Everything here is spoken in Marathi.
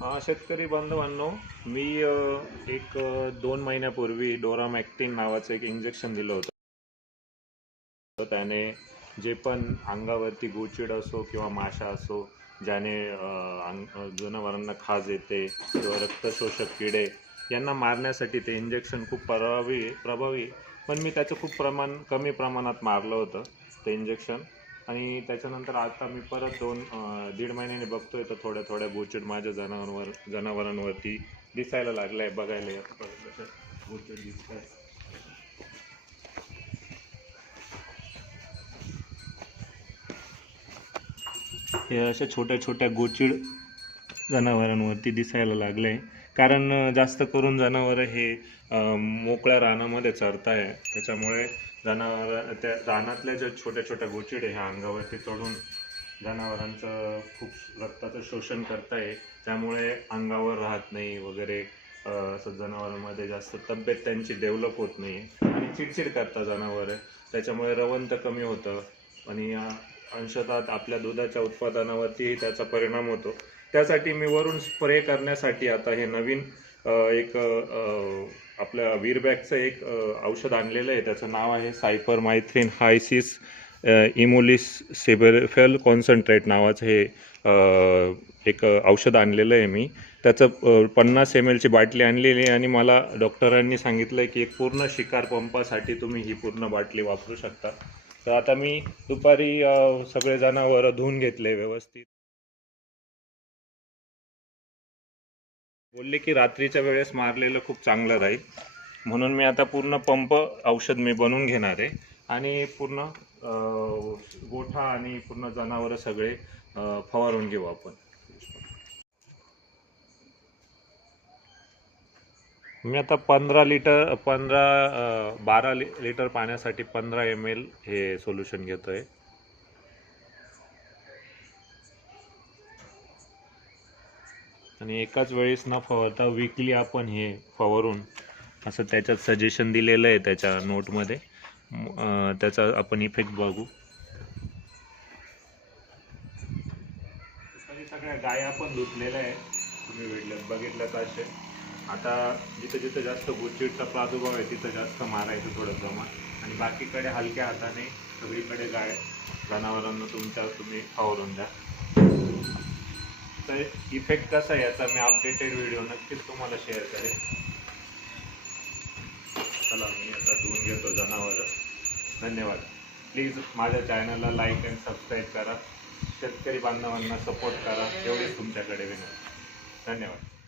हा शेतकरी बांधवांनो मी एक दोन महिन्यापूर्वी डोरामॅक्टिन नावाचं एक इंजेक्शन दिलं होतं. तर त्याने जे पण अंगावरती गोचिड असो किंवा माशा असो ज्याने जनावरांना खाज येते किंवा रक्तशोषक किडे यांना मारण्यासाठी ते इंजेक्शन खूप प्रभावी प्रभावी पण मी त्याचं खूप प्रमाण कमी प्रमाणात मारलं होतं ते इंजेक्शन आणि त्याच्यानंतर आता मी परत दोन दीड महिन्याने बघतोय तर थोड्या थोड्या गोचिड माझ्या जनावरांवर जनावरांवरती दिसायला लागलंय बघायला. येत गोचिड दिसत आहे हे अशा छोट्या छोट्या गोचिड जनावरांवरती दिसायला लागले कारण जास्त करून जनावरं हे मोकळ्या रानामध्ये चरत आहे त्याच्यामुळे जनावर त्या रानातल्या ज्या छोट्या छोट्या गोचिडे ह्या अंगावरती चढून जनावरांचं खूप रक्ताचं शोषण करताय. त्यामुळे अंगावर राहत नाही वगैरे. असं जनावरांमध्ये जास्त तब्येत त्यांची डेव्हलप होत नाही. आणि चिडचिड करतात जनावरं. त्याच्यामुळे रवंत कमी होतं. आणि अंशतात अंशतः आपल्या दुधाच्या उत्पादनावरतीही त्याचा परिणाम होतो. त्यासाठी मी वरून स्प्रे करण्यासाठी आता हे नवीन एक आपल्या वीरबॅगचं एक औषध आणलेलं आहे. त्याचं नाव आहे सायपर मायथ्रीन हायसिस इमोलिस सेबेफेल कॉन्सन्ट्रेट नावाचं हे एक औषध आणलेलं आहे मी. त्याचं पन्नास एम एलची बाटली आणलेली आहे आणि मला डॉक्टरांनी सांगितलं की एक पूर्ण शिकार पंपासाठी तुम्ही ही पूर्ण बाटली वापरू शकता. तर आता मी दुपारी सगळे जनावरं धुवून घेतले व्यवस्थित. बोलले की रात्रीच्या वेळेस मारलेलं खूप चांगलं राहील. म्हणून मी आता पूर्ण पंप औषध मी बनवून घेणार आहे. आणि पूर्ण गोठा आणि पूर्ण जनावरं सगळे फवारून घेऊ आपण. मी आता पंधरा लिटर पंधरा बारा लि लिटर पाण्यासाठी पंधरा एम एल हे सोल्युशन घेतोय. आणि एकाच वेळेस न फवारता विकली आपण हे फवारून असं त्याच्यात सजेशन दिलेलं आहे त्याच्या नोटमध्ये त्याचा आपण इफेक्ट बघू. सगळ्या गाय पण धुतलेल्या आहे तुम्ही बघितलं बघितलं असे आता जिथं जिथं जास्त गुचिडचा प्रादुर्भाव आहे तिथं जास्त मारायचं थोडं प्रमाण. आणि बाकीकडे हलक्या हाताने सगळीकडे गाय जनावरांना तुमच्या तुम्ही आवरून द्या. तर इफेक्ट कसा आहे याचा मी अपडेटेड व्हिडिओ नक्कीच तुम्हाला शेअर करेन. चला मी आता धुवून घेतो जनावर. धन्यवाद. प्लीज माझ्या चॅनलला लाईक अँड सबस्क्राईब करा. शेतकरी बांधवांना सपोर्ट करा. एवढीच तुमच्याकडे विनंती. धन्यवाद.